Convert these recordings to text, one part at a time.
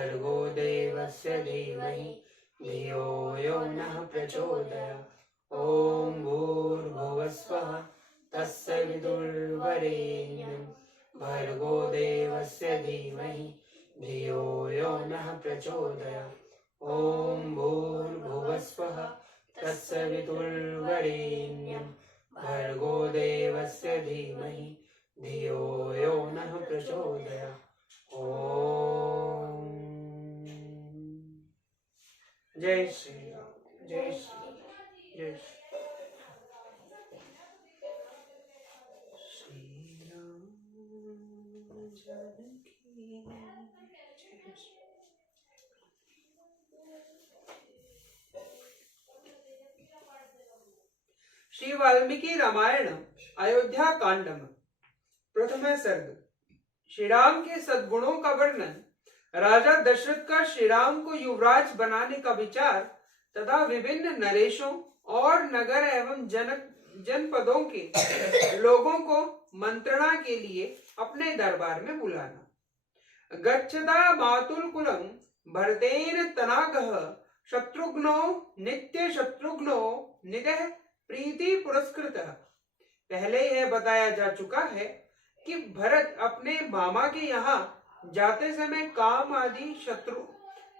भर्गो देवस्य धीमहि धियो यो नः प्रचोदयात्। ॐ भूर्भुवस्वः तत्सवितुर्वरेण्यं भर्गो देवस्य धीमहि धियो यो नः प्रचोदयात्। ॐ भूर्भुवस्वः तत्सवितुर्वरेण्यं भर्गो देवस्य धीमहि धियो यो नः प्रचोदयात्। ओम जय श्री राम, जय श्री राम, जय श्री राम जानकी जय श्री। श्री वाल्मीकि रामायण अयोध्या कांडम प्रथम सर्ग। श्री राम के सद्गुणों का वर्णन, राजा दशरथ का श्री राम को युवराज बनाने का विचार तथा विभिन्न नरेशों और नगर एवं जनपदों के लोगों को मंत्रणा के लिए अपने दरबार में बुलाना। गच्छता मातुल कुलम भरतेन तनागः शत्रुघ्नो नित्य शत्रुघ्नो नितः प्रीति पुरस्कृतः। पहले यह बताया जा चुका है कि भरत अपने मामा के यहाँ जाते समय काम आदि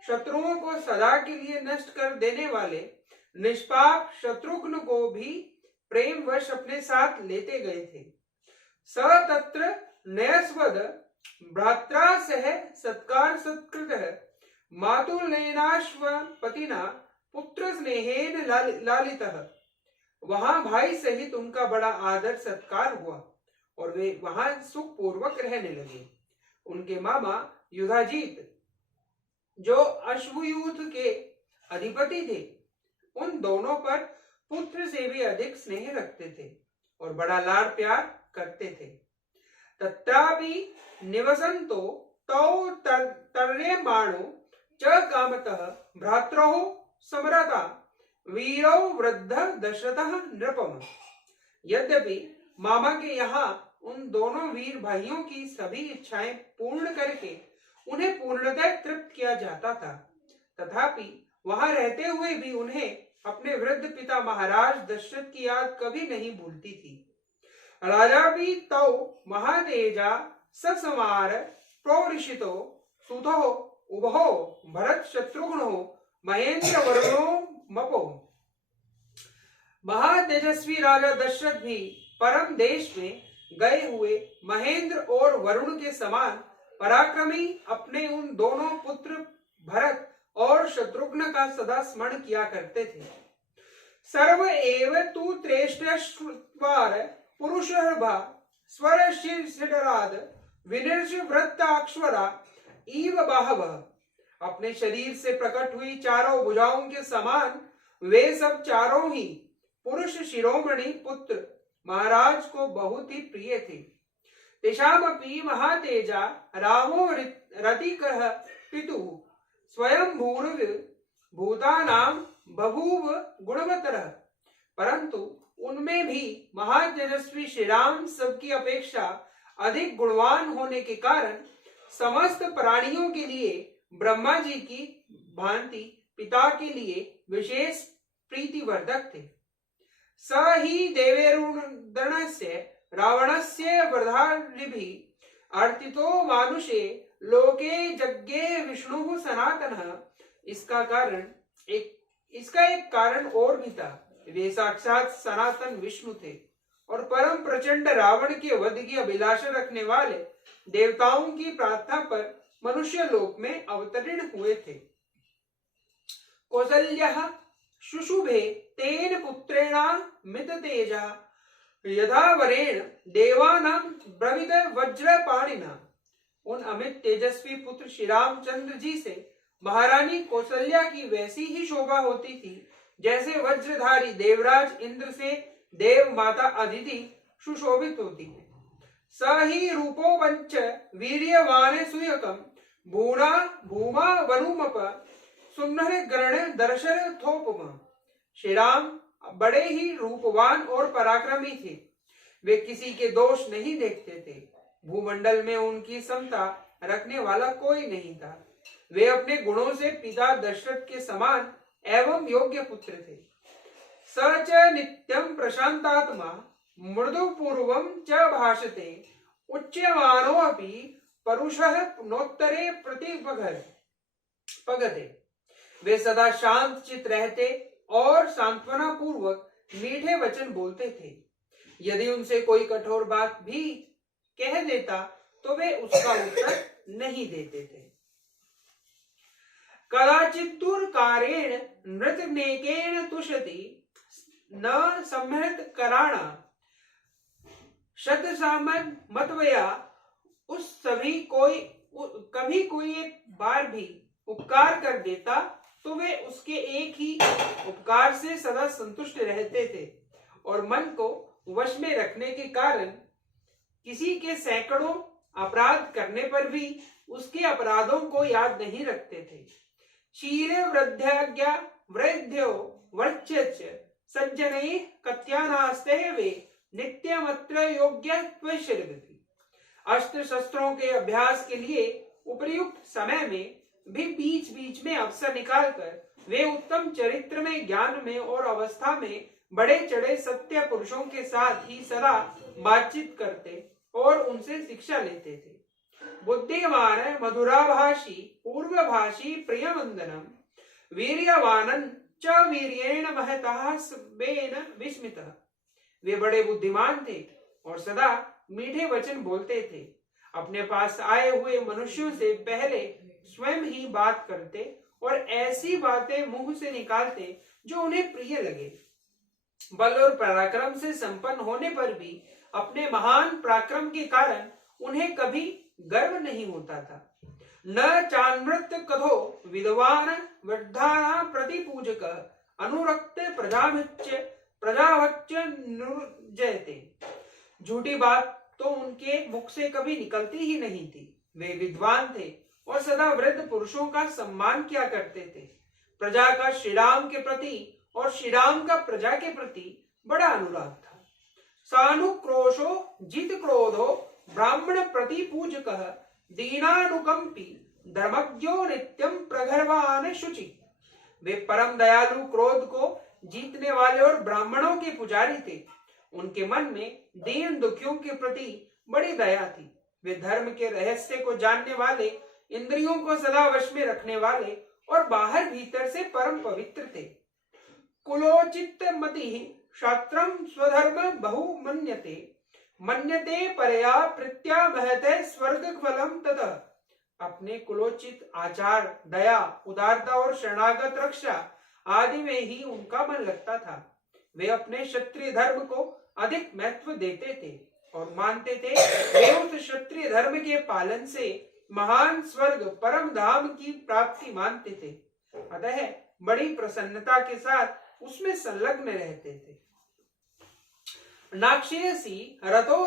शत्रुओं को सदा के लिए नष्ट कर देने वाले निष्पाप शत्रुघ्न को भी प्रेम वश अपने साथ लेते गए थे। स तत्र नयस्वद भ्रात्रा सह सत्कार सत्कृतः मातुलेनाश्वपतिना पुत्र स्नेहेन लालितः। वहां भाई सहित उनका बड़ा आदर सत्कार हुआ और वे वहां सुखपूर्वक रहने लगे। उनके मामा युधाजीत जो अश्वयूथ के अधिपति थे, उन दोनों पर पुत्र से भी अधिक स्नेह रखते थे और बड़ा लाड़ प्यार करते थे। तत्रापि निवसन्तो तौ तर्यमाणो च कामतः भ्रात्रोः समरता वीरो वृद्ध दशरथः नृपम। यद्यपि मामा के यहाँ उन दोनों वीर भाइयों की सभी इच्छाएं पूर्ण करके उन्हें पूर्णतः तृप्त किया जाता था, तथापि वहां रहते हुए भी उन्हें अपने वृद्ध पिता महाराज दशरथ की याद कभी नहीं भूलती थी। राजा भी तौ महातेजा ससमार प्रौरिषितो सुतो उभो भरत शत्रुघ्नो महेंद्र वरुणो मपो। महातेजस्वी राजा दशरथ भी परम देश में गए हुए महेंद्र और वरुण के समान पराक्रमी अपने उन दोनों पुत्र भरत और शत्रुघ्न का सदा स्मरण किया करते थे। सर्व एव तु त्रेष्ठस्वार पुरुषर्भा स्वरशिरराद विनिर्ज वृत्ताक्षरा इव बाहवः। अपने शरीर से प्रकट हुई चारों भुजाओं के समान वे सब चारों ही पुरुष शिरोमणि पुत्र महाराज को बहुत ही प्रिय थे। तेषामपि महातेजा रामो रतिकः पितुः स्वयं भूतानां बभूव गुणवतरः। परंतु उनमें भी महातेजस्वी श्री राम सबकी अपेक्षा अधिक गुणवान होने के कारण समस्त प्राणियों के लिए ब्रह्मा जी की भांति पिता के लिए विशेष प्रीतिवर्धक थे। स ही देवेरुदनस्य रावणस्य वधार्भिः अर्थितो मानुषे लोके जज्ञे विष्णु सनातनः। इसका एक कारण और भी था। वे साक्षात सनातन विष्णु थे और परम प्रचंड रावण के वध की अभिलाषा रखने वाले देवताओं की प्रार्थना पर मनुष्य लोक में अवतरण हुए थे। कौसल्यः शुशुभे तेन पुत्रेणा मित तेजा यथा वरेण देवानां ब्रवित वज्रपाणिना। उन अमित तेजस्वी पुत्र श्री रामचंद्र जी से महारानी कौसल्या की वैसी ही शोभा होती थी जैसे वज्रधारी देवराज इंद्र से देव माता अदिति सुशोभित होती है। स ही रूपो वंच वीर्यवान सुयकम भूणा भूमा वनुमप सुन्नर ग्रहण दर्शन थोपम। श्री राम बड़े ही रूपवान और पराक्रमी थे। वे किसी के दोष नहीं देखते थे। भूमंडल में उनकी समता रखने वाला कोई नहीं था। वे अपने गुणों से पिता दशरथ के समान एवं योग्य पुत्र थे। स च नित्यं प्रशांतात्मा मृदु पूर्वं च भाषते उच्यमानोऽपि परुषः नोत्तरे पगते। वे सदा शांत चित रहते और सांत्वना पूर्वक मीठे वचन बोलते थे। यदि उनसे कोई कठोर बात भी कह देता तो वे उसका उत्तर नहीं देते थे। कदाचित्तुर्कारेण नृतनेकेन तुषति न संहृत कराणा शतसामन मतवया। उस कभी कोई एक बार भी उपकार कर देता तो वे उसके एक ही उपकार से सदा संतुष्ट रहते थे और मन को वश में रखने के कारण किसी के सैकड़ों अपराध करने पर भी उसके अपराधों को याद नहीं रखते थे। क्षीरे वृद्धाज्ञा वृद्ध्यो वर्च्यच सज्जनैः कथ्यानास्ते वे नित्यमत्र योग्यत्वैश्वर्यवति। अस्त्र शस्त्रों के अभ्यास के लिए उपयुक्त समय में भी बीच बीच में अवसर निकालकर वे उत्तम चरित्र में, ज्ञान में और अवस्था में बड़े चढ़े सत्य पुरुषों के साथ ही सदा बातचीत करते और उनसे शिक्षा लेते थे। बुद्धिमान मधुराभाषी पूर्वभाषी प्रियमंदनम वीर्यवानन च वीर्येण महतः स्वेन विस्मितः। वे बड़े बुद्धिमान थे और सदा मीठे वचन बोलते थे। अपने पास आए हुए मनुष्यों से पहले स्वयं ही बात करते और ऐसी बातें मुंह से निकालते जो उन्हें प्रिय लगे। बल और पराक्रम से संपन्न होने पर भी अपने महान पराक्रम के कारण उन्हें कभी गर्व नहीं होता था। न चान्मृत कथो विद्वान वृद्धाना प्रतिपूजक अनुरक्त प्रजावच्च नुर्जयते। झूठी बात तो उनके मुख से कभी निकलती ही नहीं थी। वे विद्वान थे और सदा वृद्ध पुरुषों का सम्मान किया करते थे। प्रजा का श्रीराम के प्रति और श्रीराम का प्रजा के प्रति बड़ा अनुराग था। सानुक्रोशो जित क्रोधो ब्राह्मण प्रतिपूजकः दीनानुकंपी धर्मज्ञो नित्यं प्रगर्वान शुचि। वे परम दयालु, क्रोध को जीतने वाले और ब्राह्मणों के पुजारी थे। उनके मन में दीन दुखियों के प्रति बड़ी दया थी। वे धर्म के रहस्य को जानने वाले, इंद्रियों को सदा वश में रखने वाले और बाहर भीतर से परम पवित्र थे। कुलोचित मति क्षात्रम स्वधर्म बहु मन्यते मन्यते परया प्रत्या महते स्वर्ग फलम ततः। अपने कुलोचित आचार, दया, उदारता और शरणागत रक्षा आदि में ही उनका मन लगता था। वे अपने क्षत्रिय धर्म को अधिक महत्व देते थे और मानते थे वे उस क्षत्रिय धर्म के पालन से महान स्वर्ग परम धाम की प्राप्ति मानते थे। अतः बड़ी प्रसन्नता के साथ उसमें संलग्न रहते थे। नाक्षेयसी रतो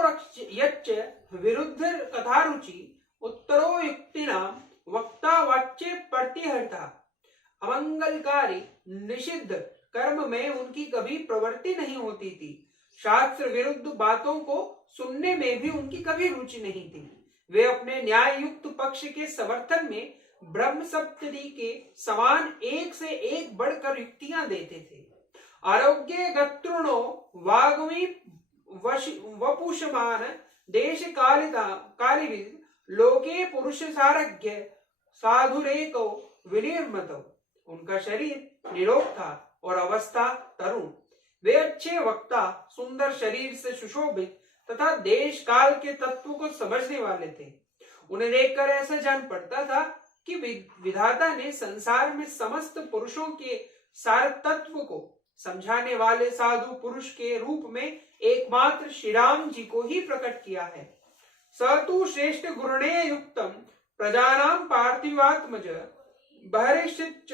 यच्च विरुद्ध कथारुचि उत्तरो युक्तिनाम वक्ता वाच्य प्रतिहर्ता। अमंगलकारी निषिद्ध कर्म में उनकी कभी प्रवृत्ति नहीं होती थी। शास्त्र विरुद्ध बातों को सुनने में भी उनकी कभी रुचि नहीं थी। वे अपने न्याय युक्त पक्ष के समर्थन में ब्रह्म सप्तरी के समान एक से एक बढ़कर युक्तियां देते थे। आरोग्य गत्रुणो वाग्मी वपुषमान देश कालिविद लोके पुरुष सारज्ञ साधुरेको विनिर्मतो। उनका शरीर निरोग था और अवस्था तरुण। वे अच्छे वक्ता, सुंदर शरीर से सुशोभित तथा देश काल के तत्व को समझने वाले थे। उन्हें देखकर ऐसा जान पड़ता था कि विधाता ने संसार में समस्त पुरुषों के सार तत्व को समझाने वाले साधु पुरुष के रूप में एकमात्र श्री राम जी को ही प्रकट किया है। सतु श्रेष्ठ गुरुणे युक्तम प्रजानां पार्थिवात्मज बहिर्षिच्च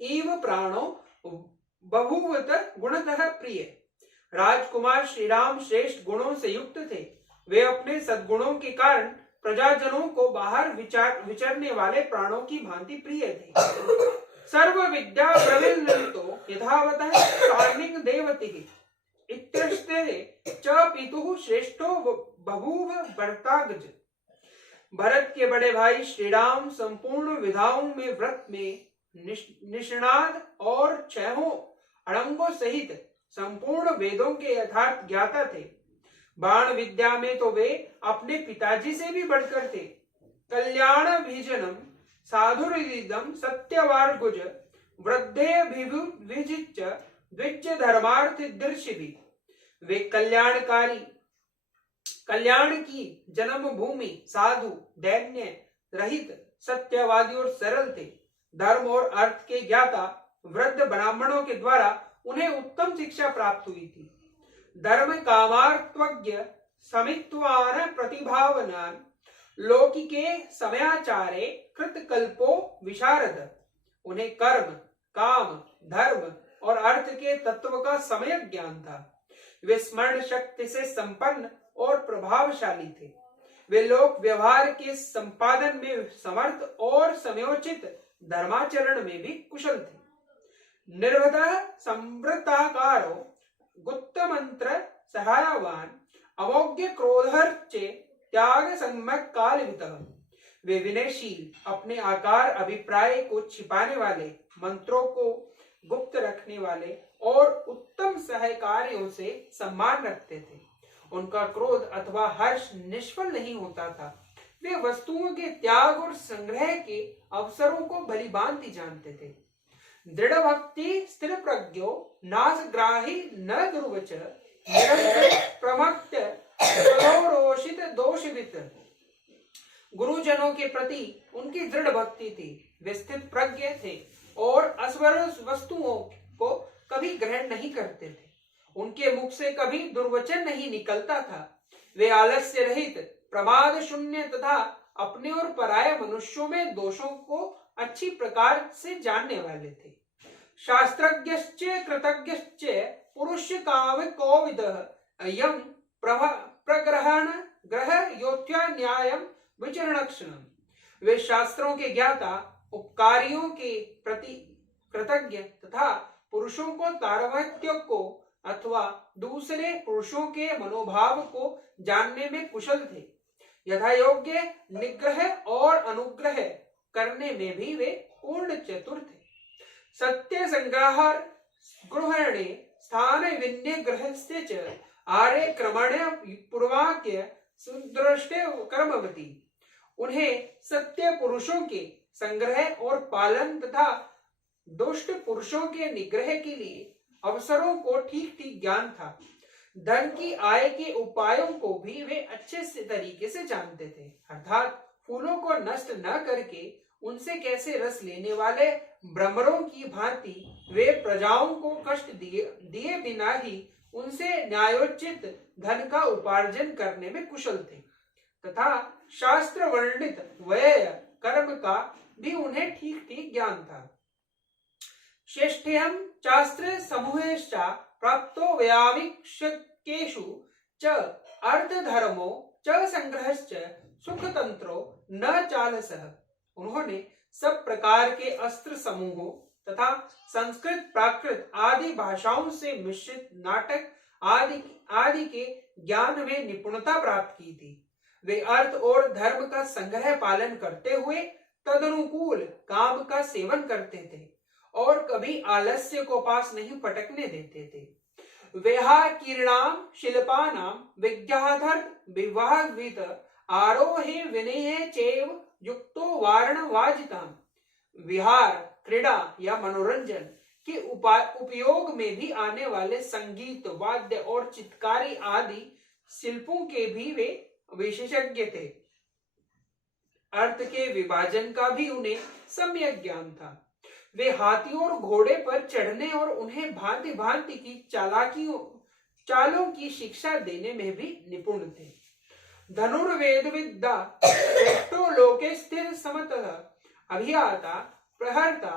एव प्राणो बभूवत गुणतः प्रिय। राजकुमार श्री राम श्रेष्ठ गुणों से युक्त थे। वे अपने सद्गुणों के कारण प्रजाजनों को बाहर विचरने वाले प्राणों की भांति प्रिय थे। सर्व विद्या प्रविल्लितो यथावतः कार्मिक देवतिः इत्यस्ते च पितुः श्रेष्ठो बभूव भर्तागज। भरत के बड़े भाई श्रीराम संपूर्ण विधाओं में व्रत में निष्णात और छहों अड़ंगों सहित संपूर्ण वेदों के यथार्थ ज्ञाता थे। बाण विद्या में तो वे अपने पिताजी से भी बढ़कर थे। कल्याण भीजनम साधुरिदम सत्यवार्गुज वृद्धे विजिच्च द्विज धर्मार्थ दृश्य। वे कल्याण की जन्म भूमि, साधु, दैन्य रहित, सत्यवादी और सरल थे। धर्म और अर्थ के ज्ञाता वृद्ध ब्राह्मणों के द्वारा उन्हें उत्तम शिक्षा प्राप्त हुई थी। धर्म कामार्थज्ञ समित्वान प्रतिभावनान लौकिके समयाचारे कृतकल्पो विशारद। उन्हें कर्म, काम, धर्म और अर्थ के तत्व का सम्यक ज्ञान था। वे स्मरण शक्ति से संपन्न और प्रभावशाली थे। वे लोक व्यवहार के संपादन में समर्थ और समयोचित धर्माचरण में भी कुशल थे। निर्वतः संवृताकारो गुप्त मंत्र सहायवान अमोघ्य क्रोधर्चे त्याग सम्यक कालवितः। वे विनयशील, अपने आकार अभिप्राय को छिपाने वाले, मंत्रों को गुप्त रखने वाले और उत्तम सहकारियों से सम्मान रखते थे। उनका क्रोध अथवा हर्ष निष्फल नहीं होता था। वे वस्तुओं के त्याग और संग्रह के अवसरों को भलीभांति जानते थे। दृढ़ भक्ति स्थिर प्रज्ञो नासग्राही न दुर्वच प्रमत्त रोषित दोषवित। गुरुजनों के प्रति उनकी दृढ़ भक्ति थी। वे स्थित प्रज्ञ थे और असवर वस्तुओं को कभी ग्रहण नहीं करते थे। उनके मुख से कभी दुर्वचन नहीं निकलता था। वे आलस्य रहित, प्रमाद शून्य तथा अपने और पराये मनुष्यों में दोषों को अच्छी प्रकार से जानने वाले थे। शास्त्रज्ञश्च कृतज्ञश्च पुरुष काम कोविदः यम प्रग्रहण ग्रह योत्या न्यायम विचरणक्षणम। वे शास्त्रों के ज्ञाता, उपकारियों के प्रति कृतज्ञ तथा पुरुषों को तारतम्य को अथवा दूसरे पुरुषों के मनोभाव को जानने में कुशल थे। यथा योग्य निग्रह और अनुग्रह करने में भी वे पूर्ण चतुर थे। सत्य संग्रह गृहणे स्थान विन्यग्रह च आर्य क्रमण्य पूर्वाक्य सुदृष्टे कर्मवती। उन्हें सत्य पुरुषों के संग्रह और पालन तथा दुष्ट पुरुषों के निग्रह के लिए अवसरों को ठीक ठीक ज्ञान था। धन की आय के उपायों को भी वे अच्छे से तरीके से जानते थे। अर्थात फूलों को नष्ट न करके उनसे कैसे रस लेने वाले भ्रमरों की भांति वे प्रजाओं को कष्ट दिए बिना ही उनसे न्यायोचित धन का उपार्जन करने में कुशल थे तथा शास्त्र वर्णित व्यय कर्म का भी उन्हें ठीक ठीक ज्ञान था। श्रेष्ठ्यं शास्त्र समूहेश्चा प्राप्तो व्याविक्षकेषु च अर्थधर्मो च संग्रहश्च सुखतंत्रो न चालसः। उन्होंने सब प्रकार के अस्त्र समूहों तथा संस्कृत, प्राकृत आदि भाषाओं से मिश्रित नाटक आदि के ज्ञान में निपुणता प्राप्त की थी। वे अर्थ और धर्म का संग्रह पालन करते हुए तदनुकूल काम का सेवन करते थे और कभी आलस्य को पास नहीं पटकने देते थे। वेहाकीर्णाम शिल्पानाम विज्ञाधर विवाहवित आरोहे विनय चैव युक्तो वारण वाजिताम। विहार, क्रीड़ा या मनोरंजन के उपयोग में भी आने वाले संगीत, वाद्य और चित्रकारी आदि शिल्पों के भी वे विशेषज्ञ थे। अर्थ के विभाजन का भी उन्हें सम्यक ज्ञान था। वे हाथी और घोड़े पर चढ़ने और उन्हें भांति भांति की चालों की शिक्षा देने में भी निपुण थे। धनुर्वेद विद्या श्रेष्ठो लोके स्थिर समतः अभियाता प्रहर्ता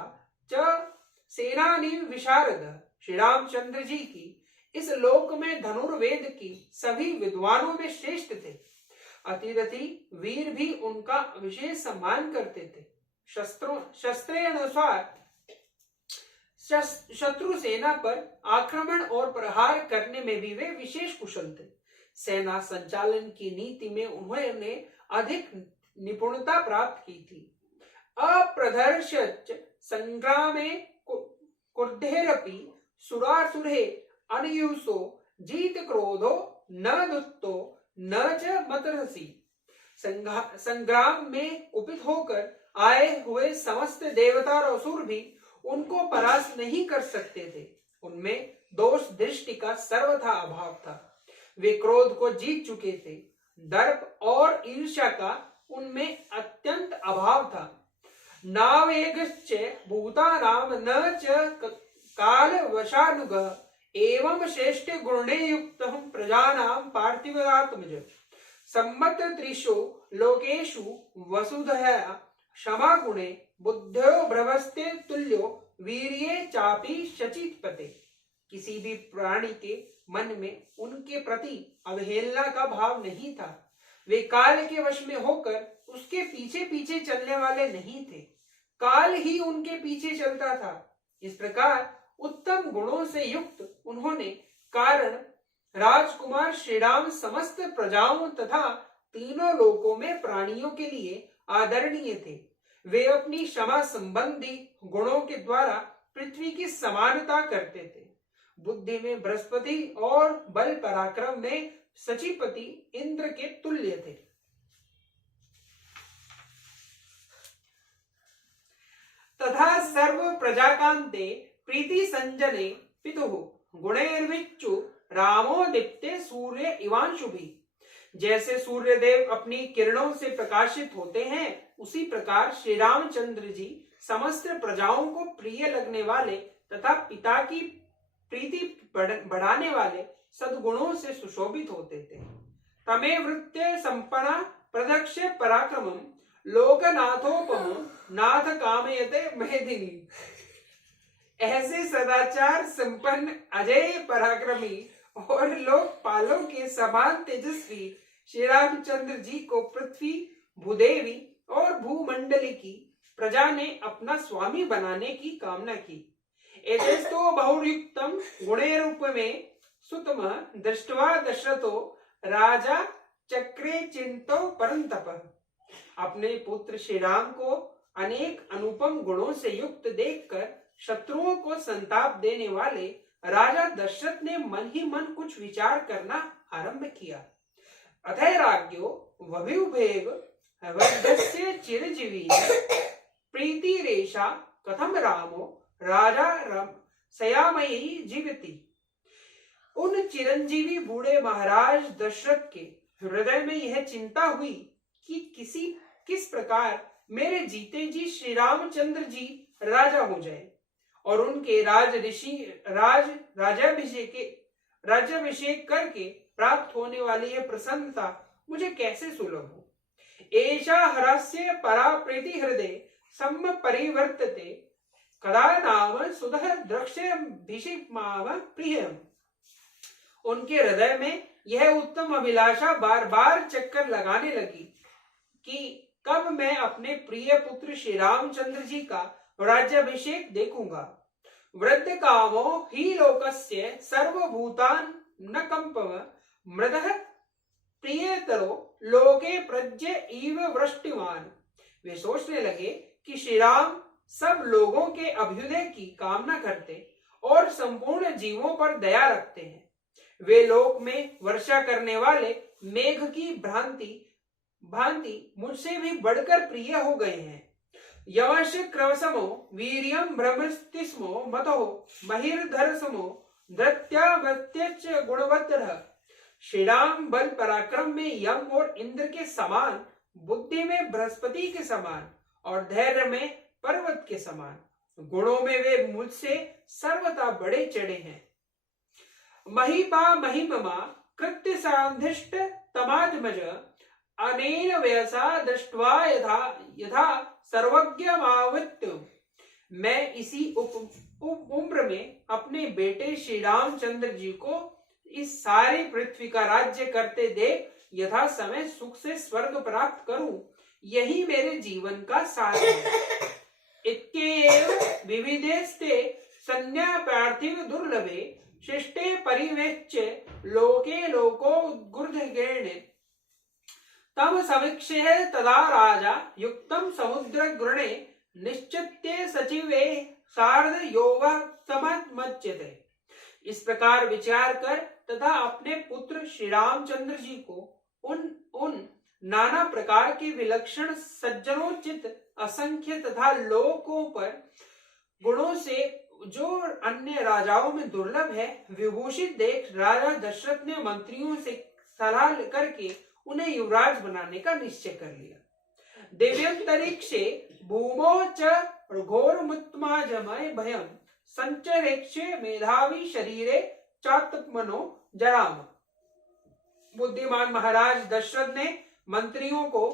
च सेनानी विशारद। श्री रामचंद्र जी की इस लोक में धनुर्वेद की सभी विद्वानों में श्रेष्ठ थे। अतिरथी वीर भी उनका विशेष सम्मान करते थे। शस्त्रेनुसार शत्रु सेना पर आक्रमण और प्रहार करने में भी वे विशेष कुशल थे। सेना संचालन की नीति में उन्होंने अधिक निपुणता प्राप्त की थी। अप्रदर्शच संग्रामे कुर्धेरपि सुरासुरे अनयुसो जीत क्रोधो न दुत्तो न च मतरसी। संग्राम में कुपित होकर आए हुए समस्त देवता और असुर भी उनको परास्त नहीं कर सकते थे। उनमें दोष दृष्टि का सर्वथा अभाव था। वे क्रोध को जीत चुके थे। दर्प और ईर्ष्या का उनमें अत्यंत अभाव था। नावेगश्च भूतानां न च कालवशानुगः एवं श्रेष्ठ गुणे युक्तः प्रजानां पार्थिवात्मज। सम्मत त्रिषु लोकेषु वसुधया क्षमा गुणे बुद्धयो भ्रवस्ते तुल्यो वीर्ये चापि शचितपते। किसी भी प्राणी के मन में उनके प्रति अवहेलना का भाव नहीं था। वे काल के वश में होकर उसके पीछे पीछे चलने वाले नहीं थे। काल ही उनके पीछे चलता था। इस प्रकार उत्तम गुणों से युक्त उन्होंने कारण राजकुमार श्रीराम समस्त प्रजाओं तथा तीनों लोकों में प्राणियों के लिए आदरणीय थे। वे अपनी क्षमा संबंधी गुणों के द्वारा पृथ्वी की समानता करते थे। बुद्धि में बृहस्पति और बल पराक्रम में सचिपति इंद्र के तुल्य थे। तथा सर्व प्रजाकांते प्रीति संजने पितुः गुणैर्विच्चु रामो दीप्ते सूर्य इवांशुभिः। जैसे सूर्य देव अपनी किरणों से प्रकाशित होते हैं, उसी प्रकार श्री रामचंद्र जी समस्त प्रजाओं को प्रिय लगने वाले तथा पिता की प्रीति बढ़ाने वाले सद्गुणों से सुशोभित होते थे। तमे वृत्ते संपन्ना प्रदक्ष पराक्रमं लोकनाथोपमो नाथ कामयते मेदिनी। ऐसे सदाचार संपन्न अजय पराक्रमी और लोकपालों के समान तेजस्वी श्री रामचंद्र जी को पृथ्वी, भूदेवी और भूमंडली की प्रजा ने अपना स्वामी बनाने की कामना की। एतस्तो बहुयुक्तम गुणैरुपमे सुतमः दृष्ट्वा दशरथो राजा चक्रे चिंतो परंतपः। अपने पुत्र श्री राम को अनेक अनुपम गुणों से युक्त देखकर शत्रुओं को संताप देने वाले राजा दशरथ ने मन ही मन कुछ विचार करना आरंभ किया। अथैराज्ञो वभिउभेव वैद्यस्य चिरजीवी प्रीति रेशा कथम रामो राजा राम सयामयी जीवति। उन चिरंजीवी बूढ़े महाराज दशरथ के हृदय में यह चिंता हुई कि किस प्रकार मेरे जीते जी श्री रामचंद्र जी राजा हो जाए और उनके राज्याभिषेक करके प्राप्त होने वाली यह प्रसन्नता मुझे कैसे सुलभ हो। एषा हरस्य परा प्रीति हृदय सम परिवर्तते कदा नाम सुधः द्रक्ष्यभिषेकमाव प्रियम्। उनके हृदय में यह उत्तम अभिलाषा बार बार चक्कर लगाने लगी कि कब मैं अपने प्रिय पुत्र श्री रामचंद्र जी का राज्याभिषेक देखूंगा। वृद्ध कामो ही लोकस्य सर्वभूतान न कंपव मृदः प्रियतरो लोके प्रज्ञ इव वृष्टिमान। वे सोचने लगे कि श्री राम सब लोगों के अभ्युदय की कामना करते और संपूर्ण जीवों पर दया रखते हैं। वे लोक में वर्षा करने वाले मेघ की भांति मुझसे भी बढ़कर प्रिय हो गए हैं। यवश क्रवसमो वीर्यं ब्रह्मस्तिस्मो मतो महिर्धरसमो धृत्यामत्यच गुणवत्तरः। श्री राम बल पराक्रम में यम और इंद्र के समान, बुद्धि में बृहस्पति के समान और धैर्य में पर्वत के समान, गुणों में वे मुझसे सर्वथा बड़े चढ़े हैं। महिपा महिममा कृत्य सांधिष्ट तमात्मज अनेन वयसा दृष्ट्वा यथा सर्वज्ञमावृत्य। मैं इसी उम्र में अपने बेटे श्री रामचंद्र जी को इस सारी पृथ्वी का राज्य करते देख यथा समय सुख से स्वर्ग प्राप्त करूं, यही मेरे जीवन का सार है। इत्येव विविधेस्ते संज्ञा पार्थिव दुर्लभे शिष्टे परिवेच्य लोके लोको उद्गुर्धगेण। तम समीक्षे तदा राजा युक्तम समुद्र गृणे निश्चित्य सचिवे सार्ध योवा समच्यते। इस प्रकार विचार कर तथा अपने पुत्र श्री रामचंद्र जी को उन नाना प्रकार के विलक्षण सज्जनोचित असंख्य तथा लोकों पर गुणों से जो अन्य राजाओं में दुर्लभ है विभूषित देख राजा दशरथ ने मंत्रियों से सलाह करके उन्हें युवराज बनाने का निश्चय कर लिया। दिव्यंतरिक्षे भूमो च घोरमुत्माजमय भयम संचरेक्षे मेधावी शरीरे चात्मनो जराम। बुद्धिमान महाराज दशरथ ने मंत्रियों को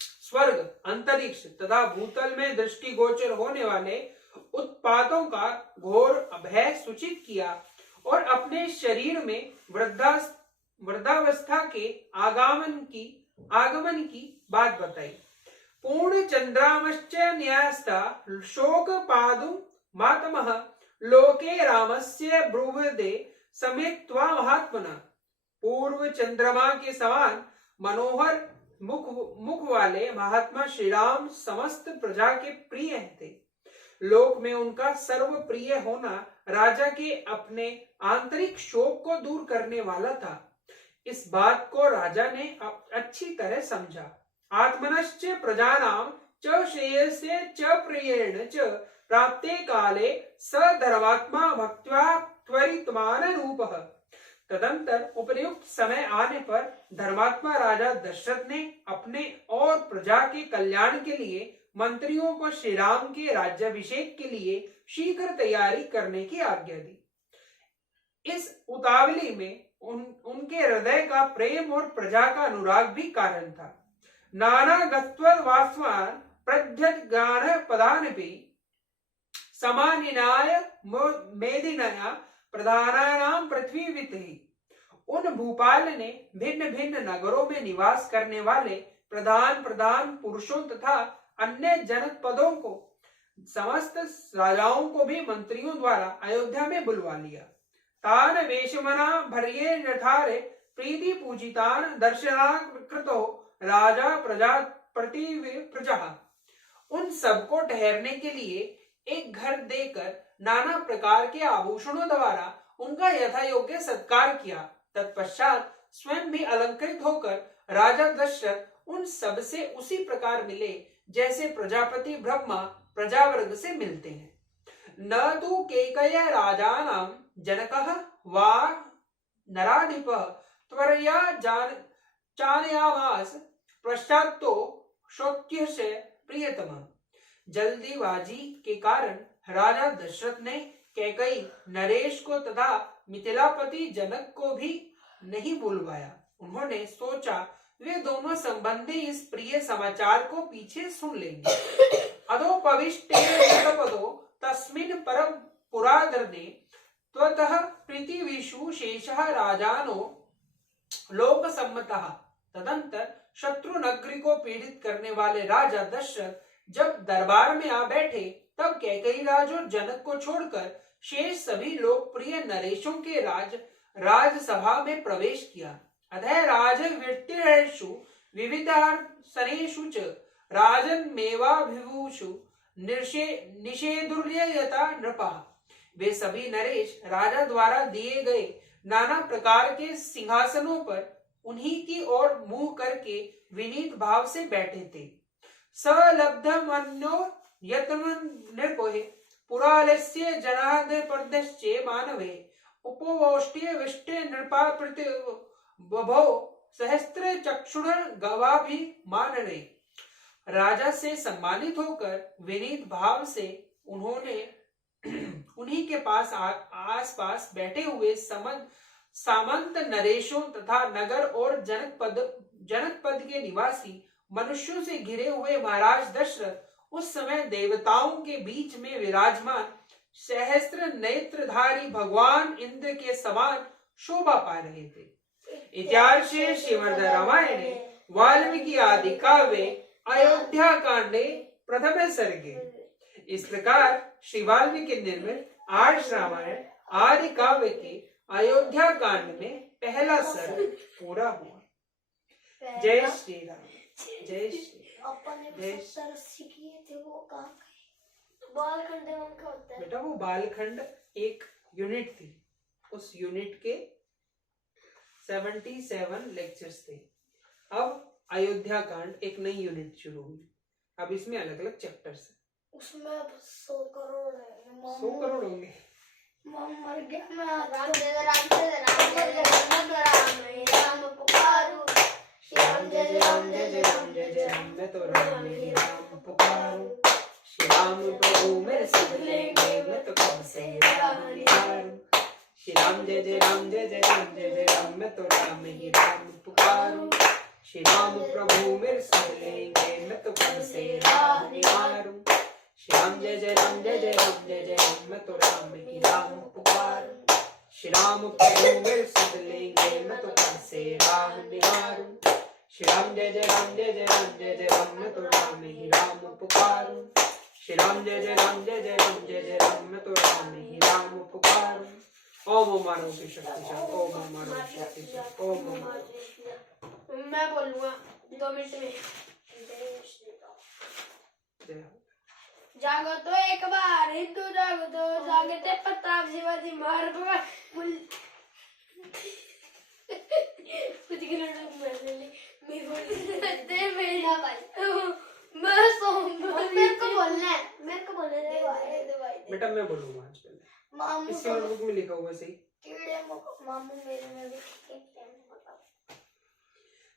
स्वर्ग, अंतरिक्ष तथा भूतल में दृष्टिगोचर होने वाले उत्पातों का घोर भय सूचित किया और अपने शरीर में वृद्धावस्था के आगमन की बात बताई। पूर्ण चंद्रामश्च न्यास्ता शोक पादु मातमः लोके रामस्य ब्रुवदे समेत्वा महात्मना। पूर्व चंद्रमा के समान मनोहर मुख वाले महात्मा श्री राम समस्त प्रजा के प्रिय थे। लोक में उनका सर्व प्रिय होना राजा के अपने आंतरिक शोक को दूर करने वाला था। इस बात को राजा ने अच्छी तरह समझा। आत्मनश्च प्रजानां च श्रेयसे च प्रियेण च प्राप्ते काले स धर्मात्मा भक्त्या त्वरितमान रूपः। तदंतर उपयुक्त समय आने पर धर्मात्मा राजा दशरथ ने अपने और प्रजा के कल्याण के लिए मंत्रियों को श्री राम के राज्याभिषेक के लिए शीघ्र तैयारी करने की आज्ञा दी। इस उतावली में उनके हृदय का प्रेम और प्रजा का अनुराग भी कारण था। नाना गत्वल वास्वान प्रध्यत गान पदानपि समानिनाय मेदिनया प्रधानानाम पृथ्वी वितहि। उन भूपाल ने भिन्न भिन्न नगरों में निवास करने वाले प्रधान पुरुषों तथा अन्य जनपदों को समस्त राजाओं को भी मंत्रियों द्वारा अयोध्या में बुलवा लिया। तान वेशमना भर्ये जठारे प्रीति पूजितान दर्शनाकृतो राजा प्रजा प्रजा। उन सबको ठहरने के लिए एक घर देकर नाना प्रकार के आभूषणों द्वारा उनका यथा योग्य सत्कार किया। तत्पश्चात स्वयं भी अलंकृत होकर राजा दशरथ उन सब से उसी प्रकार मिले जैसे प्रजापति ब्रह्मा प्रजावर्ग से मिलते हैं। न तु केकय राजानां जनकः वा नराधिपः त्वरया चानयामास पश्चात्तो शोक्यस्य प्रियतमः। जल्दीबाजी के कारण राजा दशरथ ने कैकई, नरेश को तथा मिथिलापति जनक को भी नहीं बुलवाया। उन्होंने सोचा वे दोनों संबंधी इस प्रिय समाचार को पीछे सुन लेंगे। अधोपविष्टेरपदो तस्मिन् परम पुरादर्ने त्वतः पृथिवीषु शेषः राजानो लोकसम्मतः। तदंतर शत्रु नगरी को पीड़ित करने वाले राजा दशरथ जब दरबार में आ बैठे तब कैकेयी राज और जनक को छोड़कर शेष सभी लोकप्रिय नरेशों के राजसभा में प्रवेश किया। अतः राजवृत्तिषु विविधासनेषु च राजन्मेवाभिभूषु निषेधुर्ययता नृपः। वे सभी नरेश राजा द्वारा दिए गए नाना प्रकार के सिंहासनों पर उन्हीं की ओर मुंह करके विनीत भाव से बैठे थे। सलब्धमन्यो यत्मन् नृपोहे पुरालस्य जनार्दनपदश्चे मानवे उपवोष्ट्ये विष्टे नृपा प्रति बभो सहस्त्र चक्षुण गवाभिमानने। राजा से सम्मानित होकर विनीत भाव से उन्होंने उन्हीं के पास आसपास बैठे हुए सामंत नरेशों तथा नगर और जनपद के निवासी मनुष्यों से घिरे हुए महाराज दशरथ उस समय देवताओं के बीच में विराजमान सहस्त्र नेत्रधारी भगवान इंद्र के समान शोभा पा रहे थे। इत्यार्षे श्रीमद् रामायणे वाल्मीकि आदि काव्ये अयोध्या कांडे प्रथम सर्गे। इस प्रकार श्री वाल्मीकि निर्मित आर्ष रामायण आदि काव्य के अयोध्या कांड में पहला सर्ग पूरा हुआ। जय श्री राम, जय श्री राम। अपन ने जय 70-80 किए थे, वो कहाँ गए? बालखंड में क्या होता है? बेटा वो बालखंड एक यूनिट थी, उस यूनिट के 77 लेक्चर्स थे। अब अयोध्या कांड एक नई यूनिट शुरू हुई। अब इसमें अलग अलग चैप्टर्स हैं। उसमें अब 100 करोड़ है। 100 करोड़ होंगे। मर गया मैं। राम जय जय राम जय जय राम जय जय राम राम पुकारू। राम जय जय राम जय जय राम जय जय राम, मैं तो राम ही राम पुकारूं। श्री राम प्रभु मेरे संग लेंगे, मैं तो कब से राह निहारूं। श्री राम जय जय राम जय जय राम जय जय राम, मैं तो राम ही राम पुकारूं। श्री राम प्रभु मेरे संग लेंगे, मैं तो कब से राह निहारूं। श्री राम जय जय राम जय जय राम जय जय राम, मैं तो राम ही राम पुकारूं। श्री राम प्रभु मेरे संग लेंगे, मैं तो कब से राह निहारूं। श्री राम जय जय राम जय जय राम जय जय राम, मैं तो राम ही राम पुकारूं। श्री राम जय जय राम जय जय राम जय जय राम, मैं तो राम ही राम पुकारूं। ओम ओम मारो की शक्ति, ओम ओम मारो की शक्ति, ओम ओम मारो। मैं बोलूंगा 2 मिनट में। जय हो। जागो तो एक बार हिंदू, जागो तो जागते प्रताप शिवाजी महाराज। कुछ मेरे को बोलना है, मेरे को बोलने दे। बेटा मैं बोलूंगा आज पहले, मामू इसी नोटबुक में लिखा हुआ सही। कीड़े मामू मेरे में भी बताओ।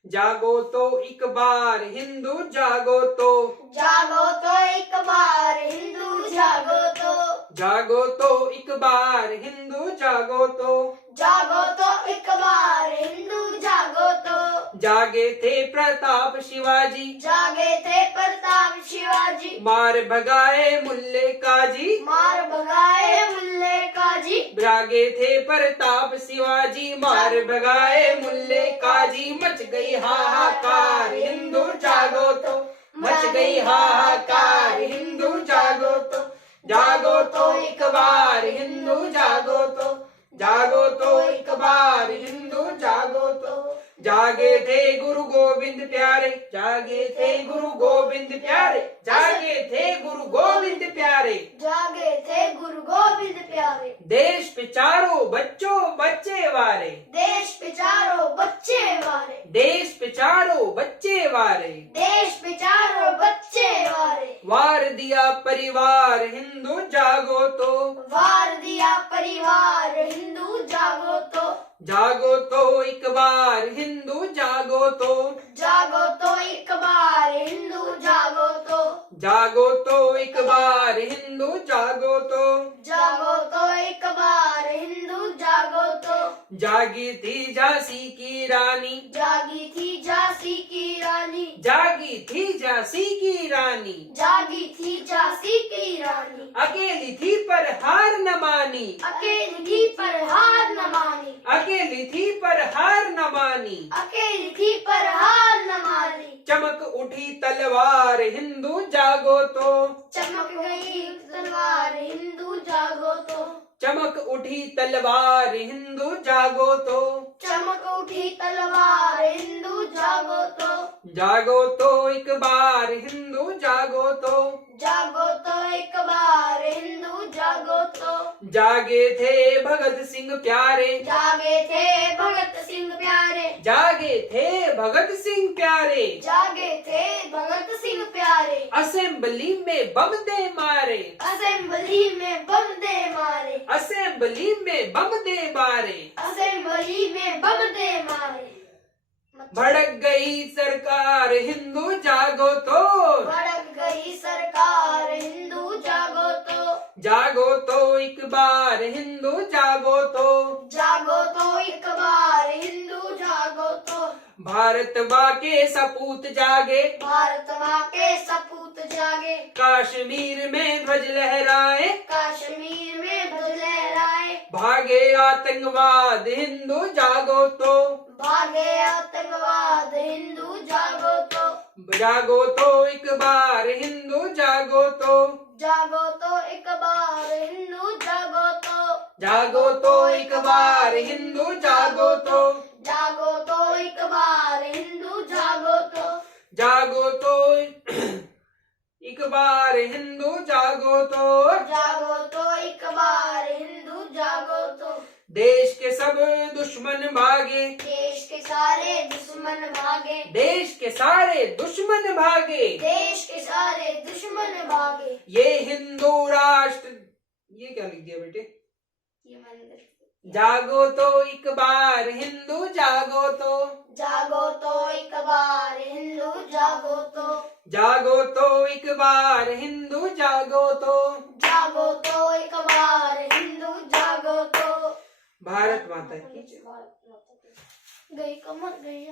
जागो तो एक बार हिंदू, जागो तो, जागो तो एक बार हिंदू, जागो तो, जागो तो एक बार हिंदू, जागो तो, जागो तो एक बार हिंदू, जागो तो। जागे थे प्रताप शिवाजी, जागे थे प्रताप शिवाजी, मार भगाए मुल्ले काजी, मार भगाए मुल्ले काजी। जागे थे प्रताप शिवाजी, मार भगाए मुल्ले काजी। मच गई हाहाकार हिंदू, जागो तो, मच गई हाहाकार हिंदू, जागो तो, जागो तो एक बार हिंदू, जागो तो, जागो तो एक बार हिंदू, जागो तो। जागे थे गुरु गोविंद प्यारे, जागे थे गुरु गोविंद प्यारे, जागे थे गुरु गोविंद प्यारे, जागे थे गुरु गोविंद प्यारे। देश पे चारों बच्चों बच्चे वारे, देश पे चारों बच्चे वारे, देश पे चारों बच्चे वारे, देश पे चारों बच्चे वारे। वार दिया परिवार हिंदू, जागो तो, वार दिया परिवार हिंदू, जागो तो, जागो तो एक बार हिंदू, जागो तो, जागो तो एक बार हिंदू, जागो तो, जागो तो एक बार हिंदू, जागो तो, जागो तो एक बार हिंदू, जागो तो। जागी थी झांसी की रानी, जागी थी झांसी की रानी, जागी थी झांसी की रानी, जागी थी झांसी की रानी। अकेली थी पर हार न मानी, अकेली थी पर हार न मानी, अकेली थी पर हार न मानी। अकेली थी पर हार न मानी। चमक उठी तलवार हिंदू, जागो तो, चमक गई तलवार हिंदू, जागो तो, चमक उठी तलवार हिंदू, जागो तो, चमक उठी तलवार हिंदू, जागो तो, जागो तो एक बार हिंदू, जागो तो, जागो तो एक बार हिंदू, जागो तो। जागे थे भगत सिंह प्यारे, जागे थे भगत सिंह प्यारे, जागे थे भगत सिंह प्यारे, जागे थे भगत सिंह प्यारे। असेंबली में बम दे मारे, असेंबली में बम दे मारे, असेंबली में बम दे मारे, असेंबली में बम दे मारे। भड़क गई सरकार हिंदू, जागो तो, भड़क गई सरकार हिंदू, जागो तो, जागो तो एक बार हिंदू, जागो तो, जागो तो एक बार हिंदू, जागो तो। भारत माँ के सपूत जागे, भारत माँ के सपूत जागे, कश्मीर में ध्वज लहराए, कश्मीर में ध्वज लहराए। भागे आतंकवाद हिंदू, जागो तो, भागे आतंकवाद हिंदू, जागो तो, जागो तो एक बार हिंदू, जागो तो, जागो तो एक बार हिंदू, जागो तो, जागो तो एक बार हिंदू, जागो तो, जागो तो एक बार हिंदू, जागो बार हिंदू जागो तो, जागो तो एक बार हिंदू जागो तो, देश के सब दुश्मन भागे, देश के सारे दुश्मन भागे, देश के सारे दुश्मन भागे, देश के सारे दुश्मन भागे। ये हिंदू राष्ट्र, ये क्या लिख दिया बेटे, ये मंदिर। जागो तो एक बार हिंदू जागो तो, जागो तो एक बार हिंदू जागो तो, जागो तो एक बार हिंदू जागो तो, जागो तो एक बार हिंदू जागो तो। भारत माता की जय। गई कमर गई।